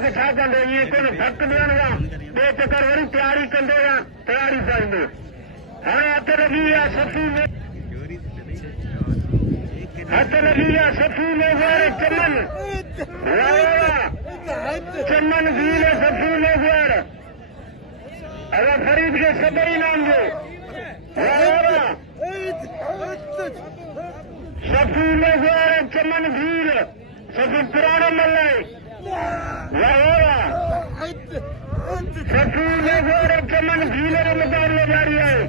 के छा कंदो ये कोन धक ॾियण जा ॿिए चकर वरी तयारी कंदो या तयारी पाईंदो हाणे हथ लॻी आहे सफ़ी में हथ लॻी आहे सफ़ी में चमन चमन वीर सफ़ी में अगर फरीद के सदरी नाम जो सफ़ी में चमन वीर सफ़ी पुराणो मल्हाए सफ़ी में चमन वीर जो मुक़ाबलो जारी आहे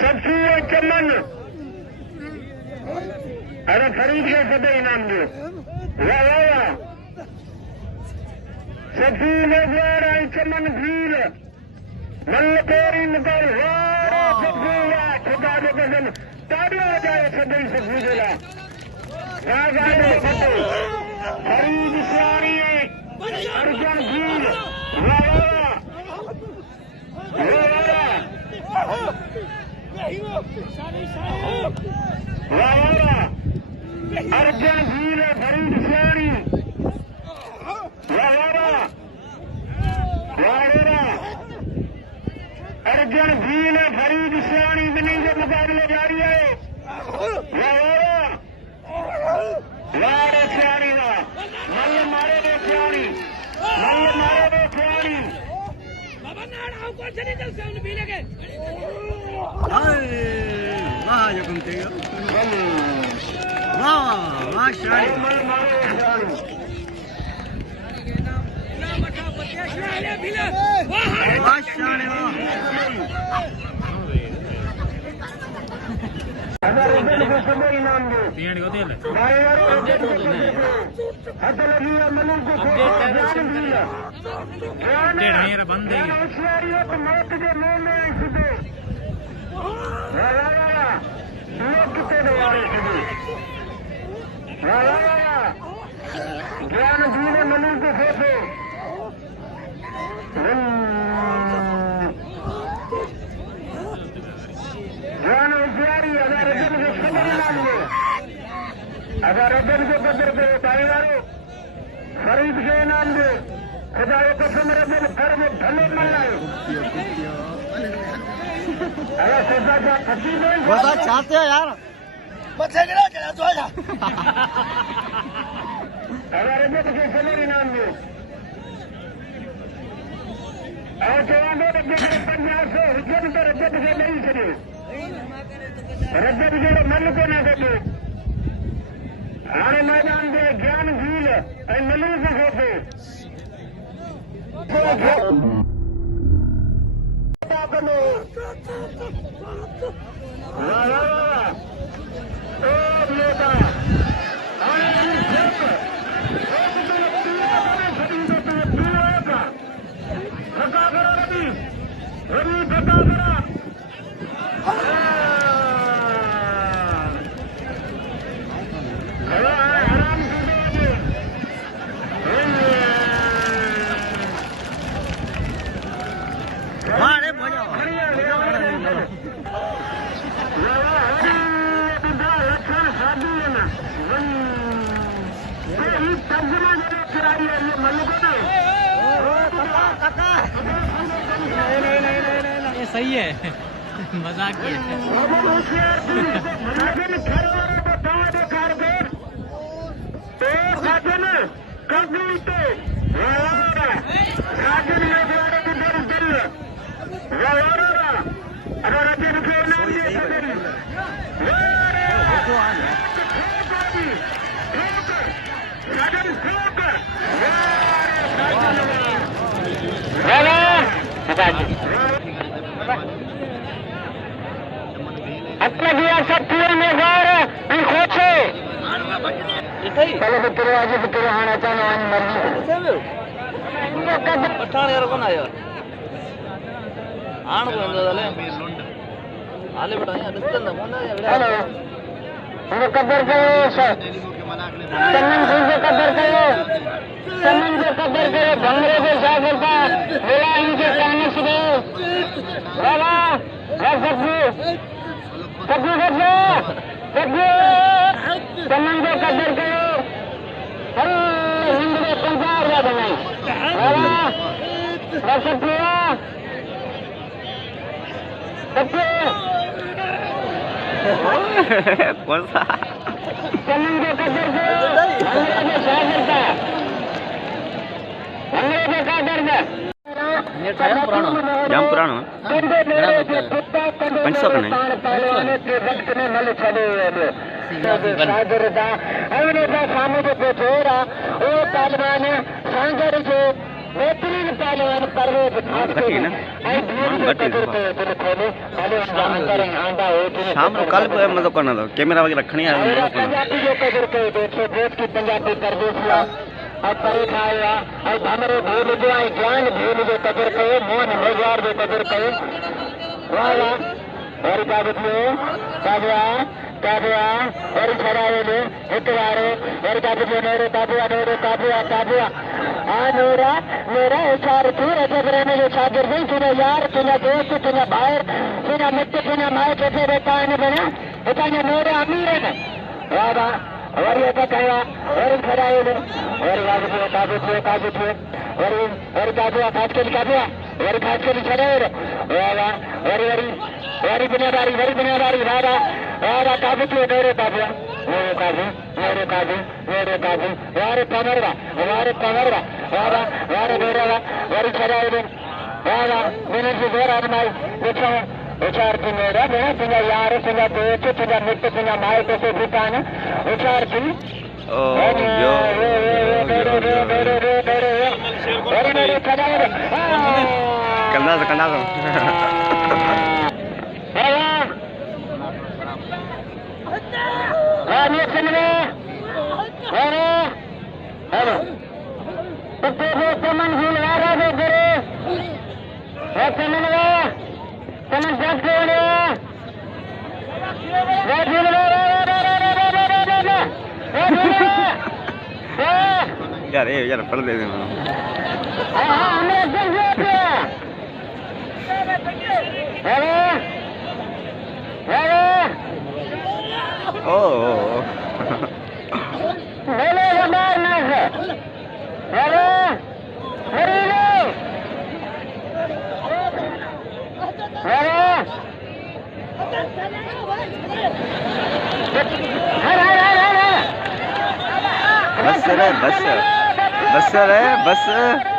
सफ़ी चमन अरे फरीद के सदरी नाम जो सफ़ी में चमन वीर मल तेरी निकल खुदा जो कसम ताड़ियों वजाए सदई सफ़ी जे लाइ फरीद सियारी अर्जन वीर अर्जन वीर फरीद सियारी अर्जन वीर फरीद सियाणी ॿिन्ही जो मुक़ाबिलो जारी आहे वार सियाणी का मल मारे दो सियाणी मल मारे दो सियाणी वाह जो घूमते हो वाह वाह सियाणी मल मारे दो सियाणी वाह सियाणी वाह अगर रजन को सदो इनाम दो हथ लगी है मलिक को बंद मौत के मुंह में सीधे कितने ज्ञान जीने मलिक को सोचो ज्ञान होशियारी अगर रजन को सदर नाम दो अगर रजन को कदर करो ताई वारो फरीद के इनाम दो खुदा को कसम रजन घर में भले मल्हायो अगर सोचा क्या फटी गई बता चाहते हैं यार बच्चे गिरा के तो आजा अगर रजन के सदर इनाम दो और चवांदो रजन के 50 हुजन तो रजन के नहीं छॾियो रजत जहिड़ो मल को न कढो हाणे मैदान ते ज्ञान झील ऐं मलूक खपे ये सही है मजाक किया अपना दिया सब पूरे में गौर खोचे पहले तो तेरे आज तो तेरे आना चाहना आज मर्जी पठान यार कौन आया आन को अंदर डाले आले बेटा यहाँ डिस्टेंस ना कौन आया हेलो उनको कदर करो चमन सिंह से कदर करो चमन से कदर करो भंगरे से शागिर का बोला इनके कहने से बोला सब्जी सब्जी सब्जी सब्जी सकते कौन सा चलेंगे कदर से अंग्रेजों क्या करता है अंग्रेजों क्या करता है जाम पुरानो पंचो कने शाम को कल मजो करना तो कैमरा वगैरह रखनी है और परे खाया और हमरे भूल जो आई ज्ञान भूल जो कदर कहे मोहन मेजवार जो कदर कहे वाह वाह और कागज में काबुआ काबुआ और छड़ाए ले इतवारे और कागज में मेरे काबुआ आ मेरा इशार तू रजब रहने जो शागिर्द नहीं तूने यार तूने दोस्त तूने भाई तूने मित्र तूने माए कैसे रहता है बना इतना मेरे अमीर है वाह वाह और ये तो कहा और खड़ाए ले और काबू और काबुआ खास के काबुआ और खास के छड़ाए और बुनियादारी वादा काबू मेरे काबुआ मेरे काबू वारे कमरवा वारे मेरा और छड़ाए ले वादा मैंने जो गोर आदमाई देखो उचार तू मेरा मैं तुझा यार तुझा दोस्त तुझा मित्र तुझा माए कैसे भूटान उचार तू कंधा यार पढ़ दे बस बस